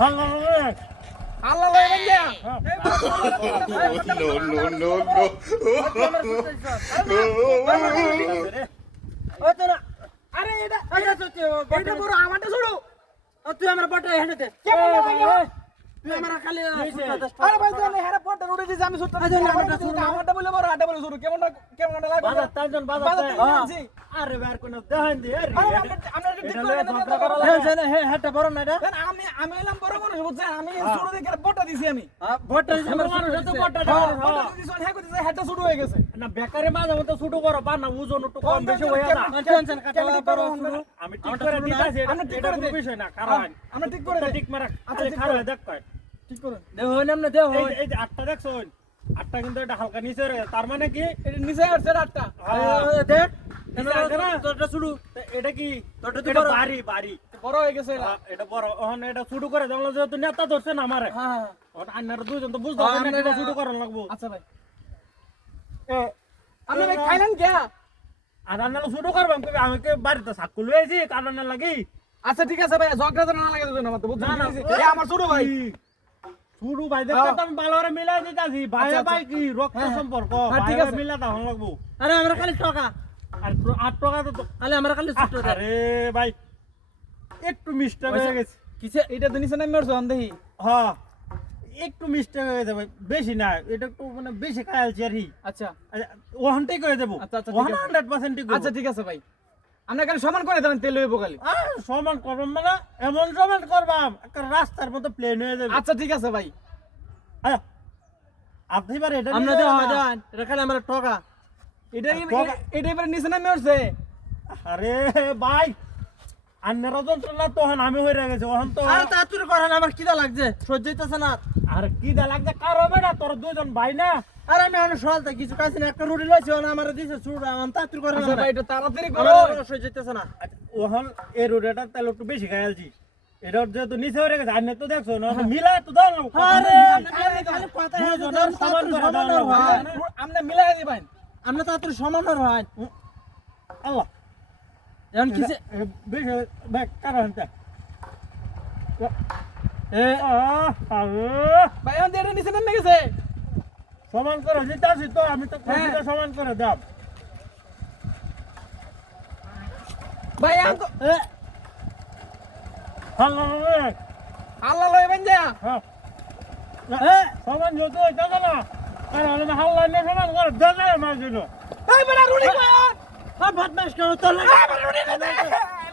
আল্লাহ. ও তোরা। আরে এটা এটা বড় আমারটা ছোড়ো। তুই আমার বটে হেনে দে। কেমন ভাই, তুই আমার খালি আরে ভাই জানে হেরা উড়ে দিছে আমি আচ্ছা, আমারটা বলে বড় আটা বলে ছোট কেমন কেমন লাগবে? বাজার তাইজন বাজার হ্যাঁ। আরে কোন দেখান দি আরে আমরা ঠিক করে লয়ে দেন, ঝগড়া এটা করা করা লাগে। লাগে। হে হেটা বড় না এটা? আমি আমি এলাম বড় মানুষ বুঝছেন? আমি হ্যাঁ। ছোট দেখে পড়টা দিছি আমি। বটে আমার মানুষ তো বটে হ্যাঁ, দিছি হ্যাঁ। কইছে হেডটা ছোট হয়ে গেছে। না বেকারে মাঝে মতো ছোট করো বা না ওজন একটু কম বেশি হয়ে যা টেনশন কাটা বড় আমি ঠিক করে দিতাছি এটা ঠিক করে কোনো বিষয় না কারণ আমরা ঠিক করে ঠিক মারা আচ্ছা, খারাপ দেখ কয়। ঠিক করে দেহ হই নামনে দেহ হই। এই যে আটটা দেখছ আটটা কিন্তু এটা হালকা নিচে তার মানে কি? নিচে আসছে আটটা। দেখ তোরটা শুরু এটা কি? তোরটা বাড়ি। বাড়ি বড়। হয়ে গেছে এটা। এটা বড়। ওখান এটা শুরু করে দেবো যেহেতু নেতা ধরছে না আমারে। হ্যাঁ আন্নারা দুজন তো বুঝতে হবে না এটা শুরু করার লাগবো। আচ্ছা ভাই। এ, আপনি ভাই খাইলেন কে আর রান্না শুরু করবাম কবি আমি কে বাড়িতে সাক্কু লয়েছি কারণ লাগি? আচ্ছা ঠিক আছে ভাই ঝগড়া তো না লাগে তো আমার তো বুঝছেন? না? এ আমার ভাই। শুরু ভাই দেখতে তো আমি ভালো করে মিলাই দিতাছি। ভাই আচ্ছা, আচ্ছা। ভাই কি? রক্ত হ্যাঁ, সম্পর্ক। হ্যাঁ, ঠিক ভাই আছে। মিলা দাও লাগবো। আরে আমরা খালি টাকা আট টাকা তো তো- খালি আমরা খালি ছোট আরে ভাই একটু মিস্টেক হয়ে গেছে। কিসে এটা তো নিচে নামে উঠছে দেখি হ্যাঁ একটু মিস্টেক হয়ে যাবে বেশি না এটা একটু মানে বেশি আর আচ্ছা। ওখানটাই করে দেবো। আচ্ছা, আচ্ছা, হান্ড্রেড আচ্ছা ঠিক আছে ভাই। আমরা সমান করে দেন তেল হইব সমান করবাম মানে এমন সমান করবাম একটা রাস্তার মতো প্লেন হয়ে যাবে। আচ্ছা ঠিক আছে ভাই। আপনি এবার এটা আমরা এটা খালি আমরা টাকা এটা আর এটা এবার নিচে নামে উঠছে আরে ভাই আন্নারা যন্ত্রণা তখন আমি হয়ে গেছে ওখান তো আরে তাড়াতাড়ি করেন আমার খিদা লাগছে সহ্য হইতেছে না। আর কি দা লাগছে কার হবে না তোর দুজন ভাই না। আরে আমি অনেক কিছু না একটা রুটি লইছি ওনা আমার দিছে চুড় আমার তাড়াতাড়ি করেন আচ্ছা ভাই এটা তাড়াতাড়ি করো। আর সহ্য হইতেছে না। আচ্ছা, ওখান এই রোডটা তাহলে একটু বেশি খাইলছি এটা যেহেতু নিচে হয়ে গেছে আন্না তো দেখছ না মিলা তো দাও আরে কথা হয়ে সমান করে দাও আপনি মিলাই দিবেন। আমরা তাড়াতাড়ি সমান হয় আল্লাহ। এখন বেশি ব্যাগ কারণ এ ভাই আমাদের এটা নিচে নামে গেছে। সমান করে দিতাছি তো আমি তো হ্যাঁ। সমান করে দাম। ভাই আম তো এ, হাল্লা রে আল্লাহ লইবেন যা হ্যাঁ। এ, সমান যত হইতাছে না। হাল্লা নিয়ে সমান করে দাদা মার দিল ভাই বড় রুড়ি কই আর বদমাশ কেন তোর লাগে? রুড়ি দে আরে, হাত।